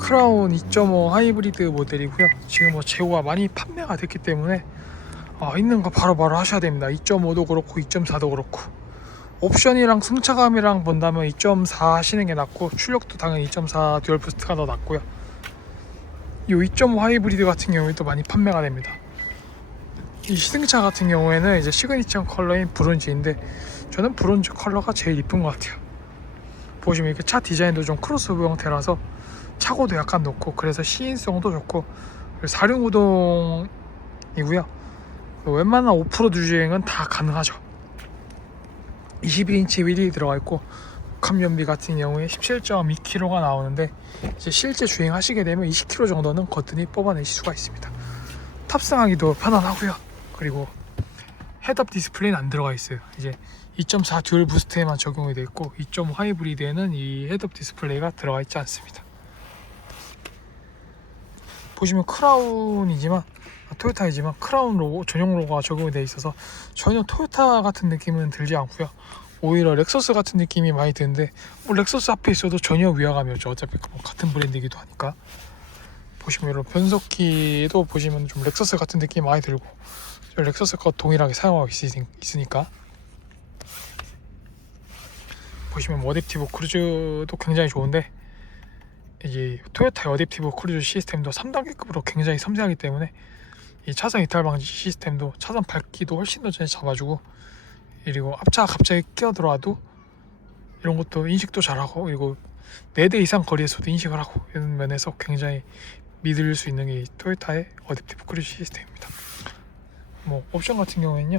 크라운 2.5 하이브리드 모델이고요. 지금 뭐 재고가 많이 판매가 됐기 때문에 아, 있는 거 바로 바로 하셔야 됩니다. 2.5도 그렇고 2.4도 그렇고 옵션이랑 승차감이랑 본다면 2.4 하시는 게 낫고 출력도 당연히 2.4 듀얼 부스트가 더 낫고요. 이 2.5 하이브리드 같은 경우에도 많이 판매가 됩니다. 이 시승차 같은 경우에는 이제 시그니처 컬러인 브론즈인데 저는 브론즈 컬러가 제일 이쁜 것 같아요. 보시면 이렇게 차 디자인도 좀 크로스오버 형태라서 차고도 약간 높고 그래서 시인성도 좋고 4륜구동이고요. 웬만한 오프로드 주행은 다 가능하죠. 21인치 휠이 들어가 있고 감연비 같은 경우에 17.2kg가 나오는데 실제 주행하시게 되면 20kg 정도는 거뜬히 뽑아내실 수가 있습니다. 탑승하기도 편안하고요. 그리고 헤드업 디스플레이는 안 들어가 있어요. 이제 2.4 듀얼 부스트에만 적용이 되어 있고 2.5 하이브리드에는 이 헤드업 디스플레이가 들어가 있지 않습니다. 보시면 크라운이지만 아, 토요타이지만 크라운 로고 전용 로고가 적용이 되어 있어서 전혀 토요타 같은 느낌은 들지 않고요. 오히려 렉서스 같은 느낌이 많이 드는데 뭐 렉서스 앞에 있어도 전혀 위화감이 없죠. 어차피 뭐 같은 브랜드이기도 하니까 보시면 이런 변속기도 보시면 좀 렉서스 같은 느낌이 많이 들고 저 렉서스과 동일하게 사용하고 있 으니- 있으니까 보시면 뭐 어댑티브 크루즈도 굉장히 좋은데 이제 토요타의 어댑티브 크루즈 시스템도 3단계급으로 굉장히 섬세하기 때문에 이 차선 이탈 방지 시스템도 차선 밝기도 훨씬 더 잘 잡아주고 그리고 앞차가 갑자기 끼어들어와도 이런 것도 인식도 잘하고 그리고 4대 이상 거리에서도 인식을 하고 이런 면에서 굉장히 믿을 수 있는 게이 토요타의 어댑티브 크루즈 시스템입니다. 뭐 옵션 같은 경우에는요.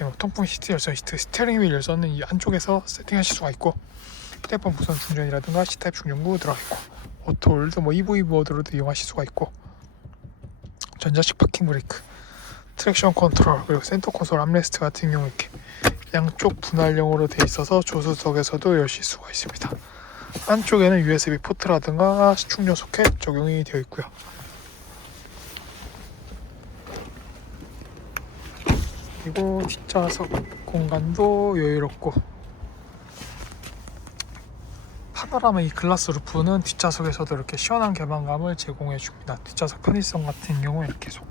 뭐 통풍 시트 열선 시트, 스티어링 휠 열선은 이 안쪽에서 세팅하실 수가 있고 휴대폰 무선 충전이라든가 C타입 충전구 들어가 있고 오토홀드, 뭐 EV 모드로도 이용하실 수가 있고 전자식 파킹 브레이크, 트랙션 컨트롤 그리고 센터 콘솔 암레스트 같은 경우 이렇게 양쪽 분할형으로 돼 있어서 조수석에서도 여실 수가 있습니다. 안쪽에는 USB 포트라든가 충전 소켓 적용이 되어 있고요. 그리고 뒷좌석 공간도 여유롭고 파노라마 이 글라스 루프는 뒷좌석에서도 이렇게 시원한 개방감을 제공해 줍니다. 뒷좌석 편의성 같은 경우 이렇게 속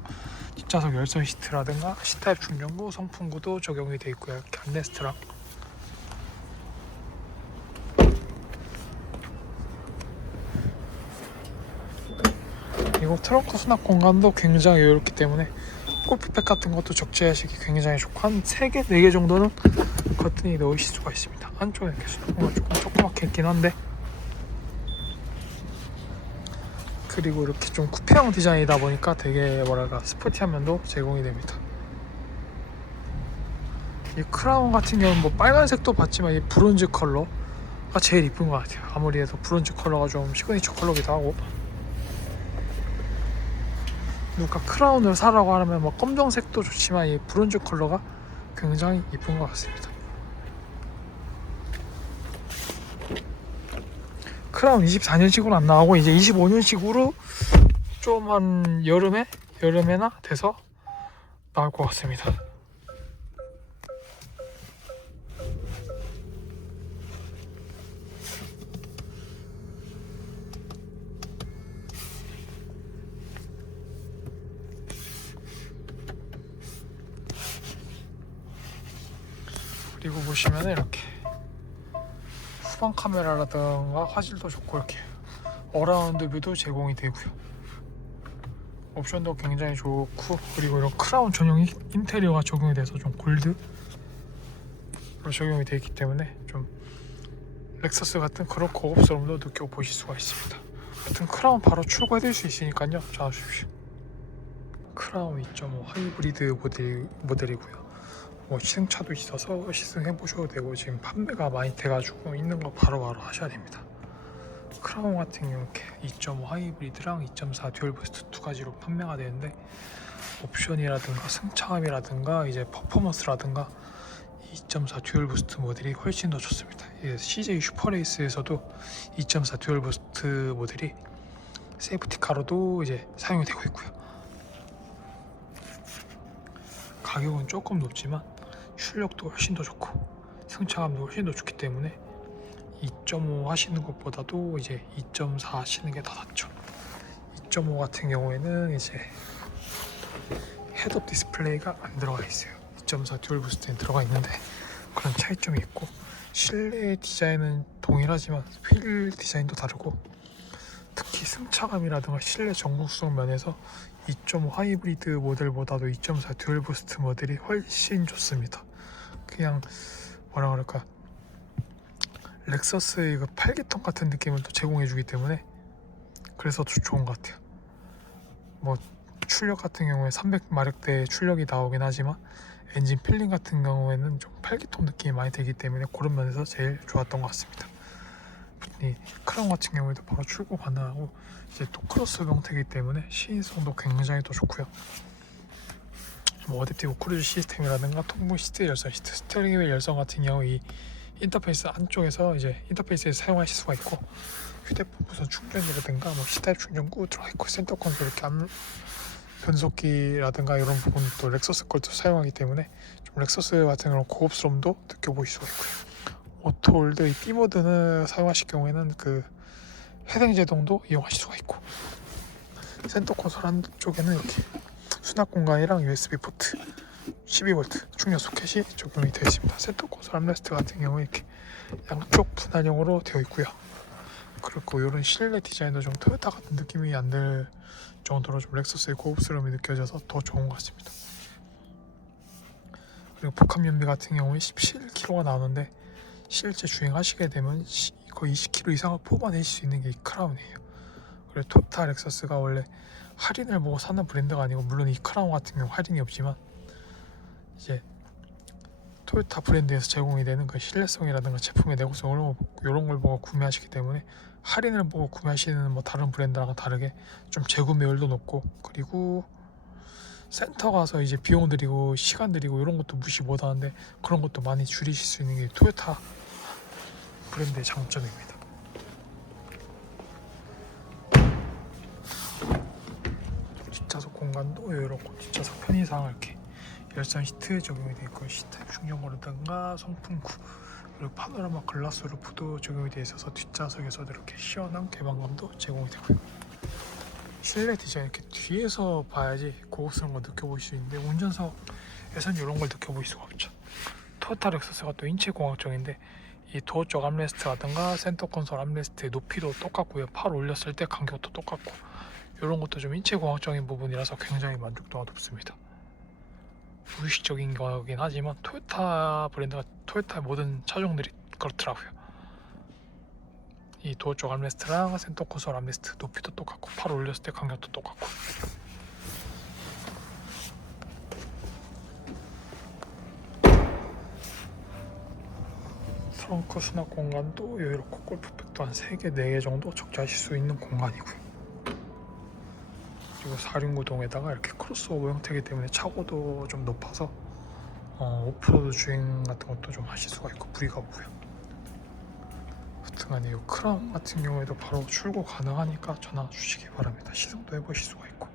뒷좌석 열선 시트라든가 C타입 충전구, 성풍구도 적용이 되어 있고요. 이렇게 안레스트랑 그리고 트렁크 수납 공간도 굉장히 여유롭기 때문에 골프백 같은 것도 적재하시기 굉장히 좋고 한 3개, 4개 정도는 거뜬히 넣으실 수가 있습니다. 안쪽에 이렇게 수납 공간 조금 조그맣게 있긴 한데 그리고 이렇게 좀 쿠페형 디자인이다 보니까 되게 뭐랄까 스포티한 면도 제공이 됩니다. 이 크라운 같은 경우는 뭐 빨간색도 봤지만 이 브론즈 컬러가 제일 이쁜 것 같아요. 아무리 해도 브론즈 컬러가 좀 시그니처 컬러기도 하고 누가 크라운을 사라고 하면 뭐 검정색도 좋지만 이 브론즈 컬러가 굉장히 이쁜 것 같습니다. 크라운 24년식으로 안 나가고 이제 25년식으로 좀 한 여름에 여름에나 돼서 나올 것 같습니다. 그리고 보시면 이렇게 후방 카메라라든가 화질도 좋고 이렇게 어라운드 뷰도 제공이 되고요. 옵션도 굉장히 좋고 그리고 이런 크라운 전용 인- 인테리어가 적용이 돼서 좀 골드로 적용이 되어 있기 때문에 좀 렉서스 같은 그런 고급스러움도 느껴보실 수가 있습니다. 하여튼 크라운 바로 출고해드릴 수 있으니까요. 찾아주십시오. 크라운 2.5 하이브리드 모델, 모델이고요. 뭐 시승차도 있어서 시승해 보셔도 되고 지금 판매가 많이 돼가지고 있는 거 바로바로 하셔야 됩니다. 크라운 같은 경우 이렇게 2.5 하이브리드랑 2.4 듀얼 부스트 두 가지로 판매가 되는데 옵션이라든가 승차감이라든가 이제 퍼포먼스라든가 2.4 듀얼 부스트 모델이 훨씬 더 좋습니다. 예, CJ 슈퍼레이스에서도 2.4 듀얼 부스트 모델이 세이프티카로도 이제 사용이 되고 있고요. 가격은 조금 높지만 출력도 훨씬 더 좋고 승차감도 훨씬 더 좋기 때문에 2.5 하시는 것보다도 이제 2.4 하시는 게 더 낫죠. 2.5 같은 경우에는 이제 헤드업 디스플레이가 안 들어가 있어요. 2.4 듀얼 부스트에 들어가 있는데 그런 차이점이 있고 실내 디자인은 동일하지만 휠 디자인도 다르고 특히 승차감이라든가 실내 정국성 면에서 2.5 하이브리드 모델보다도 2.4 듀얼 부스트 모델이 훨씬 좋습니다. 그냥 뭐라 그럴까 렉서스의 그 팔기통 같은 느낌을 또 제공해주기 때문에 그래서 더 좋은 것 같아요. 뭐 출력 같은 경우에 300마력대 출력이 나오긴 하지만 엔진 필링 같은 경우에는 좀 팔기통 느낌이 많이 들기 때문에 그런 면에서 제일 좋았던 것 같습니다. 이 크라운 같은 경우에도 바로 출고 가능하고 이제 또 크로스 형태이기 때문에 시인성도 굉장히 또 좋고요. 뭐 어댑티브 크루즈 시스템이라든가 통풍 시트 열선 시트 스티어링 휠 열선 같은 경우 이 인터페이스 안쪽에서 이제 인터페이스에서 사용하실 수가 있고 휴대폰 무선 충전이라든가 뭐 C타입 충전구 들어가 있고 센터 콘솔 이렇게 암 변속기라든가 이런 부분도 렉서스 걸도 사용하기 때문에 좀 렉서스 같은 그런 고급스러움도 느껴보실 수가 있고요. 오토홀드 이 B 모드는 사용하실 경우에는 그 해당 제동도 이용하실 수가 있고 센터 콘솔 한쪽에는 이렇게 수납 공간이랑 USB 포트 12V 충전 소켓이 적용이 되어 있습니다. 센터 콘솔 암레스트 같은 경우 이렇게 양쪽 분할형으로 되어 있고요. 그리고 이런 실내 디자인도 좀 토요타 같은 느낌이 안 들 정도로 좀 렉서스의 고급스러움이 느껴져서 더 좋은 것 같습니다. 그리고 복합 연비 같은 경우에 17kg가 나오는데 실제 주행하시게 되면 시- 거의 20kg 이상을 뽑아내실 수 있는 게 이 크라운이에요. 그리고 토요타 렉서스가 원래 할인을 보고 사는 브랜드가 아니고 물론 이 크라운 같은 경우 할인이 없지만 이제 토요타 브랜드에서 제공이 되는 그 신뢰성이라든가 제품의 내구성 이런, 거- 이런 걸 보고 구매하시기 때문에 할인을 보고 구매하시는 뭐 다른 브랜드랑은 다르게 좀 재구매율도 높고 그리고 센터 가서 이제 비용 들이고 시간 들이고 이런 것도 무시 못 하는데 그런 것도 많이 줄이실 수 있는 게 토요타 브랜드의 장점입니다. 뒷좌석 공간도 여유롭고 뒷좌석 편의상 이렇게 열선 시트 적용이 되어 있고 시트 충전거라든가 송풍구 그리고 파노라마 글라스 루프도 적용이 되어 있어서 뒷좌석에서도 이렇게 시원한 개방감도 제공이 되고요. 실내 디자인 이렇게 뒤에서 봐야지 고급스러운 거 느껴보실 수 있는데 운전석에선 이런 걸 느껴볼 수가 없죠. 토요타 렉서스가 또 인체 공학적인데 이 도어 쪽 암레스트라든가 센터 콘솔 암레스트의 높이도 똑같고요. 팔 올렸을 때 간격도 똑같고 이런 것도 좀 인체 공학적인 부분이라서 굉장히 만족도가 높습니다. 무의식적인 거긴 하지만 토요타 브랜드가 토요타의 모든 차종들이 그렇더라고요. 이 도어 쪽 암레스트랑 센터 콘솔 암레스트 높이도 똑같고 팔 올렸을 때 간격도 똑같고 트렁크 수납 공간도 여유롭고 골프백도 한 3개, 4개 정도 적재하실 수 있는 공간이고요. 그리고 4륜구동에다가 이렇게 크로스오버 형태이기 때문에 차고도 좀 높아서 어, 오프로드 주행 같은 것도 좀 하실 수가 있고 부리가 오고요. 하여튼간에 이 크라운 같은 경우에도 바로 출고 가능하니까 전화 주시기 바랍니다. 시승도 해보실 수가 있고